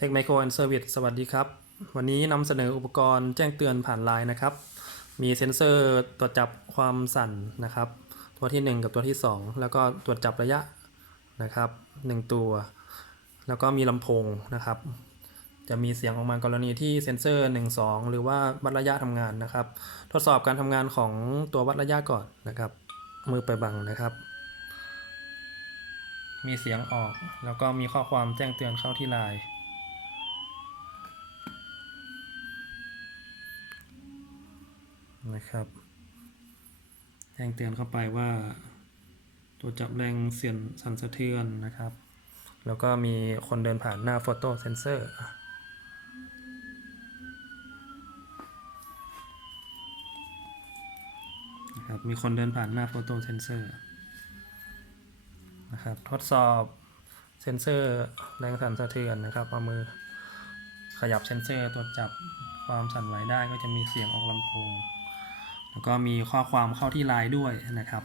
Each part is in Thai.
Tech Micro and Service สวัสดีครับ วันนี้นำเสนออุปกรณ์แจ้งเตือนผ่านไลน์นะครับ มีเซ็นเซอร์ตรวจจับความสั่นนะครับ ตัวที่ 1 กับตัวที่ 2 แล้วก็ตรวจจับระยะนะครับ 1 ตัว แล้วก็มีลำโพงนะครับ จะมีเสียงออกมากรณีที่เซ็นเซอร์ 1 2 หรือว่าวัดระยะทำงานนะครับ ทดสอบการทำงานของตัววัดระยะก่อนนะครับ มือไปบังนะครับ มีเสียงออก แล้วก็มีข้อความแจ้งเตือนเข้าที่ไลน์ นะครับแจ้งเตือนเข้าไปว่า ตัวจับแรงเสียนสั่นสะเทือนนะครับ แล้วก็มีคนเดินผ่านหน้าโฟโต้เซนเซอร์นะครับมีคนเดินผ่านหน้าโฟโต้เซนเซอร์นะครับทดสอบเซนเซอร์แรงสั่นสะเทือนนะครับเอามือขยับเซนเซอร์ตรวจจับความสั่นไหวได้ก็จะมีเสียงออกลำโพง แล้วก็มีข้อความเข้าที่ไลน์ด้วยนะครับ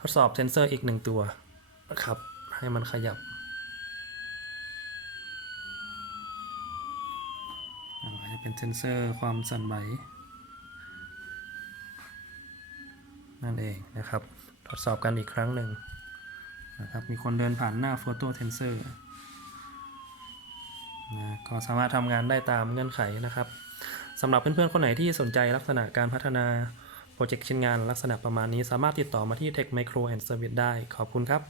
ทดสอบเซนเซอร์อีกหนึ่งตัวนะครับ ให้มันขยับจะเป็นเซนเซอร์ความสั่นไหวนั่นเองนะครับ ทดสอบกันอีกครั้งหนึ่งนะครับ มีคนเดินผ่านหน้าโฟโต้เซนเซอร์นะก็สามารถทำงานได้ตามเงื่อนไขนะครับ สำหรับเพื่อนๆ คนไหนที่สนใจลักษณะการพัฒนาโปรเจกต์ชิ้นงานลักษณะประมาณนี้สามารถติดต่อมาที่ Tech Micro and Service ได้ ขอบคุณครับ